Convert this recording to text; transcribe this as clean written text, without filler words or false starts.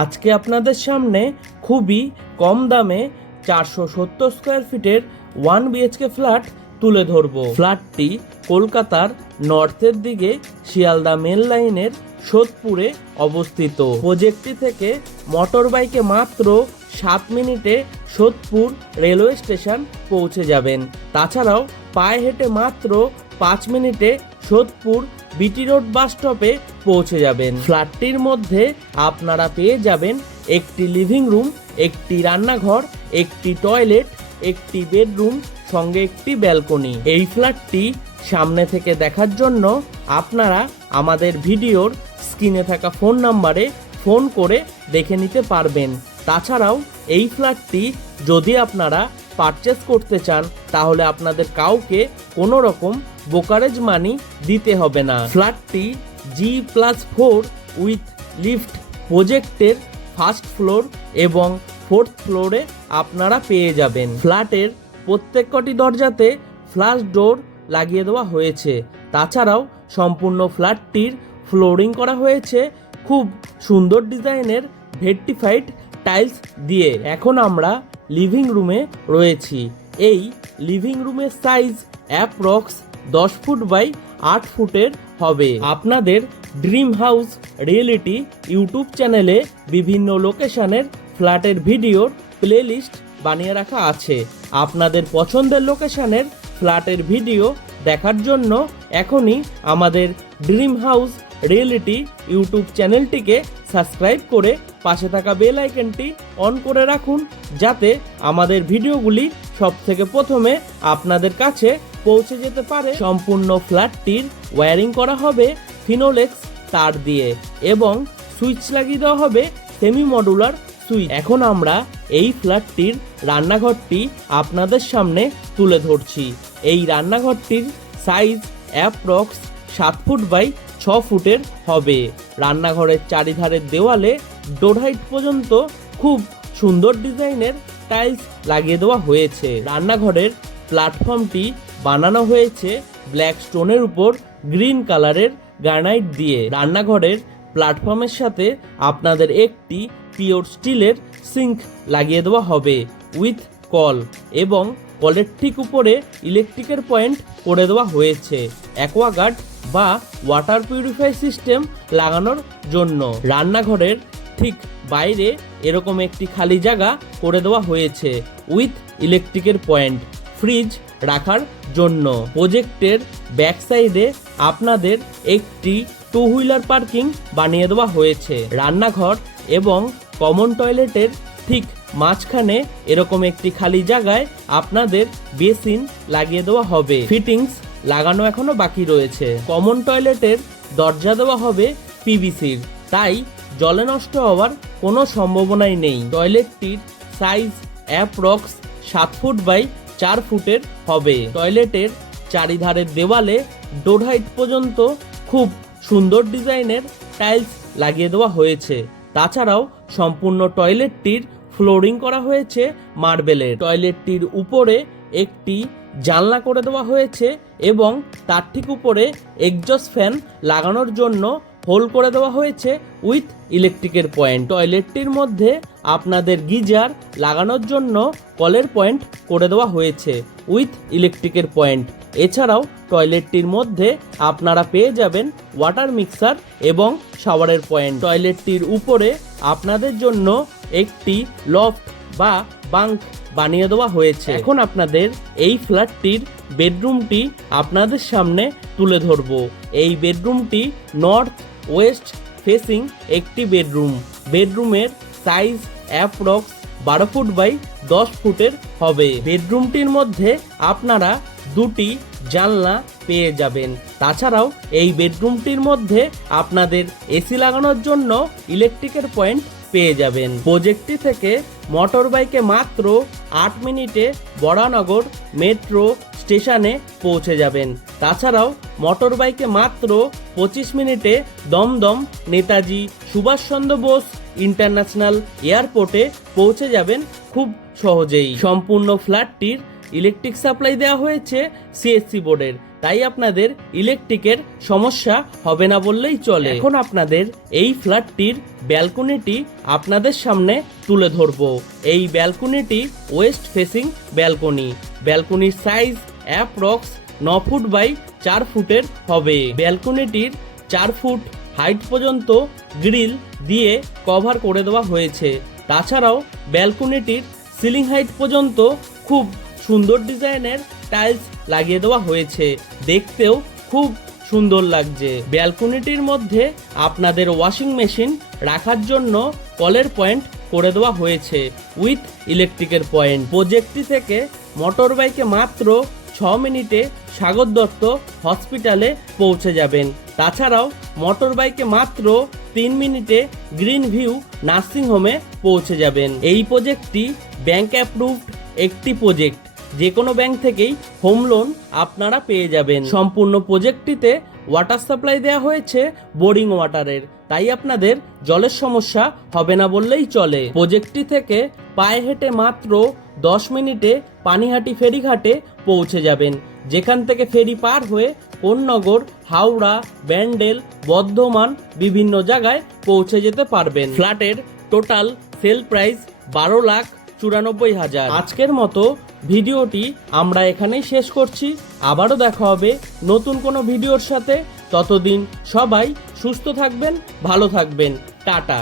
আজকে আপনাদের সামনে খুবই কম দামে 470 স্কোয়ার ফিটের 1 BHK ফ্ল্যাট তুলে ধরব। ফ্ল্যাটটি কলকাতার নর্থের দিকে শিয়ালদা মেন লাইনের সোদপুরে অবস্থিত। প্রজেক্টটি থেকে মোটর বাইকে মাত্র 7 মিনিটে সোদপুর রেলওয়ে স্টেশন পৌঁছে যাবেন। তাছাড়াও পায়ে হেঁটে মাত্র 5 মিনিটে সোদপুর বিটি রোড বাস স্টপে পৌঁছে যাবেন। ফ্ল্যাটটির মধ্যে আপনারা পেয়ে যাবেন একটি লিভিং রুম, একটি রান্নাঘর, একটি টয়লেট, একটি বেডরুম, সঙ্গে একটি ব্যালকনি। এই ফ্ল্যাটটি সামনে থেকে দেখার জন্য আপনারা আমাদের ভিডিওর স্ক্রিনে থাকা ফোন নাম্বারে ফোন করে দেখে নিতে পারবেন। তাছাড়াও এই ফ্ল্যাটটি যদি আপনারা পারচেস করতে চান তাহলে আপনাদের কাউকে কোনো রকম ব্রোকারেজ মানি দিতে হবে না। ফ্ল্যাটটি G+4 উইথ লিফট প্রজেক্টের ফার্স্ট ফ্লোর এবং 4th ফ্লোরে আপনারা পেয়ে যাবেন। ফ্ল্যাটের প্রত্যেক কটি দরজাতে ফ্ল্যাশ ডোর লাগিয়ে দেওয়া হয়েছে। তাছাড়াও সম্পূর্ণ ফ্ল্যাটটির ফ্লোরিং করা হয়েছে খুব সুন্দর ডিজাইনের ভেট্টিফাইড টাইলস দিয়ে। এখন আমরা লিভিং রুমে রয়েছি। এই লিভিং রুমের সাইজ অ্যাপ্রক্স 10 ফুট বাই 8 ফুটের হবে। আপনাদের ড্রিম হাউস রিয়েলিটি ইউটিউব চ্যানেলে বিভিন্ন লোকেশনের ফ্ল্যাটের ভিডিওর প্লেলিস্ট বানিয়ে রাখা আছে। আপনাদের পছন্দের লোকেশনের ফ্ল্যাটের ভিডিও দেখার জন্য এখনই আমাদের ড্রিম হাউস রিয়েলিটি ইউটিউব চ্যানেলটিকে সাবস্ক্রাইব করে পাশে থাকা বেল আইকনটি অন করে রাখুন, যাতে আমাদের ভিডিওগুলি সবথেকে প্রথমে আপনাদের কাছে পৌঁছে যেতে পারে। সম্পূর্ণ ফ্ল্যাটটির ওয়্যারিং করা হবে ফিনোলেক্স তার দিয়ে এবং সুইচ লাগিয়ে দেওয়া হবে সেমি মডুলার সুইচ। এখন আমরা এই ফ্ল্যাটটির রান্নাঘরটি আপনাদের সামনে তুলে ধরছি। এই রান্নাঘরটির সাইজ অ্যাপ্রক্স 7 ফুট বাই 6 ফুটের হবে। রান্নাঘরের চারিধারের দেওয়ালে ডোর হাইট পর্যন্ত খুব সুন্দর ডিজাইনের টাইলস লাগিয়ে দেওয়া হয়েছে। রান্নাঘরের প্ল্যাটফর্মটি বানানো হয়েছে ব্ল্যাক স্টোনের উপর গ্রিন কালারের গ্রানাইট দিয়ে। রান্নাঘরের প্ল্যাটফর্মের সাথে আপনাদের একটি পিওর স্টিলের সিঙ্ক লাগিয়ে দেওয়া হবে উইথ কল, এবং কলের ঠিক উপরে ইলেকট্রিকের পয়েন্ট করে দেওয়া হয়েছে অ্যাকোয়াগার্ড বা ওয়াটার পিউরিফাই সিস্টেম লাগানোর জন্য। রান্নাঘরের ঠিক বাইরে এরকম একটি খালি জায়গা করে দেওয়া হয়েছে উইথ ইলেকট্রিকের পয়েন্ট ফ্রিজ রাখার জন্য। প্রজেক্টের ব্যাক সাইডে আপনাদের একটি 2 হুইলার পার্কিং বানিয়ে দেওয়া হয়েছে। রান্নাঘর এবং কমন টয়লেটের ঠিক মাঝখানে এরকম একটি খালি জায়গায় আপনাদের বেসিন লাগিয়ে দেওয়া হবে। ফিটিংস লাগানো এখনো বাকি রয়েছে। কমন টয়লেটের দরজা দেওয়া হবে পিভিসির, তাই জলে নষ্ট হওয়ার কোনো সম্ভাবনাই নেই। টয়লেটটির সাইজ অ্যাপ্রক্স 7 ফুট বাই 4 ফুটের হবে। টয়লেটের চারিধারের দেওয়ালে ডোর হাইট পর্যন্ত খুব সুন্দর ডিজাইনের টাইলস লাগিয়ে দেওয়া হয়েছে। তাছাড়াও সম্পূর্ণ টয়লেটটির ফ্লোরিং করা হয়েছে মার্বেলের। টয়লেটটির উপরে একটি জানলা করে দেওয়া হয়েছে এবং তার ঠিক উপরে এক্সজস্ট ফ্যান লাগানোর জন্য হোল করে দেওয়া হয়েছে উইথ ইলেকট্রিকের পয়েন্ট। টয়লেটটির মধ্যে আপনাদের গিজার লাগানোর জন্য কলের পয়েন্ট করে দেওয়া হয়েছে উইথ ইলেকট্রিকের পয়েন্ট। এছাড়াও টয়লেটটির মধ্যে আপনারা পেয়ে যাবেন ওয়াটার মিক্সার এবং শাওয়ারের পয়েন্ট। টয়লেটটির উপরে আপনাদের জন্য একটি লফট বা বাঙ্ক বানিয়ে দেওয়া হয়েছে। এখন আপনাদের এই ফ্ল্যাটটির বেডরুমটি আপনাদের সামনে তুলে ধরব। এই বেডরুমটি নর্থ ওয়েস্ট ফেসিং একটি বেডরুম। বেডরুমের সাইজ অ্যাপ্রক্স 12 ফুট বাই 10 ফুটের হবে। বেডরুমটির মধ্যে আপনারা দুটি জানলা পেয়ে যাবেন। তাছাড়াও এই বেডরুমটির মধ্যে আপনাদের এসি লাগানোর জন্য ইলেকট্রিকের পয়েন্ট পেয়ে যাবেন। প্রজেক্টটি থেকে মোটর বাইকে মাত্র 8 মিনিটে বরানগর মেট্রো স্টেশনে পৌঁছে যাবেন। তাছাড়াও মোটর বাইকে মাত্র 25 মিনিটে দমদম নেতাজি সুভাষচন্দ্র বোস ইন্টারন্যাশনাল এয়ারপোর্টে পৌঁছে যাবেন খুব সহজেই। সম্পূর্ণ ফ্ল্যাটটির ইলেকট্রিক সাপ্লাই দেওয়া হয়েছে সিএসসি বোর্ডের। তাই আপনাদের ইলেকট্রিকের সমস্যা হবে না বললেই চলে। এখন আপনাদের এই ফ্ল্যাটটির ব্যালকনিটি আপনাদের সামনে তুলে ধরবো। এই ব্যালকনিটি ওয়েস্ট ফেসিং ব্যালকনি। ব্যালকনির সাইজ অ্যাপ্রক্স 9 ফুট বাই 4 ফুটের হবে। ব্যালকনিটির 4 ফুট হাইট পর্যন্ত গ্রিল দিয়ে কভার করে দেওয়া হয়েছে। তাছাড়াও ব্যালকনিটির সিলিং হাইট পর্যন্ত খুব সুন্দর ডিজাইনের টাইলস লাগিয়ে দেওয়া হয়েছে, দেখতেও খুব সুন্দর লাগছে। ব্যালকনিটির মধ্যে আপনাদের ওয়াশিং মেশিন রাখার জন্য কলের পয়েন্ট করে দেওয়া হয়েছে উইথ ইলেকট্রিকের পয়েন্ট। প্রজেক্টটি থেকে মোটর বাইকে মাত্র 6 মিনিটে সাগর দত্ত হসপিটালে পৌঁছে যাবেন। তাছাড়াও মোটর বাইকে মাত্র 3 মিনিটে গ্রিন ভিউ নার্সিং হোমে পৌঁছে যাবেন। এই প্রজেক্টটি ব্যাংক অ্যাপ্রুভড একটি প্রজেক্ট। যে কোনো ব্যাংক থেকেই হোম লোন আপনারা পেয়ে যাবেন। সম্পূর্ণ প্রজেক্টটিতে ওয়াটার সাপ্লাই দেওয়া হয়েছে বোরিং ওয়াটারের, তাই আপনাদের জলের সমস্যা হবে না বললেই চলে। প্রজেক্টটি থেকে পায়ে হেঁটে মাত্র 10 মিনিটে পানিহাটি ফেরিঘাটে পৌঁছে যাবেন, যেখান থেকে ফেরি পার হয়ে কোন্নগর, হাওড়া, ব্যান্ডেল, বর্ধমান বিভিন্ন জায়গায় পৌঁছে যেতে পারবেন। ফ্ল্যাটের টোটাল সেল প্রাইস 12,94,000। আজকের মতো ভিডিওটি আমরা এখানেই শেষ করছি। আবারও দেখা হবে নতুন কোনো ভিডিওর সাথে। ততদিন সবাই সুস্থ থাকবেন, ভালো থাকবেন। টাটা।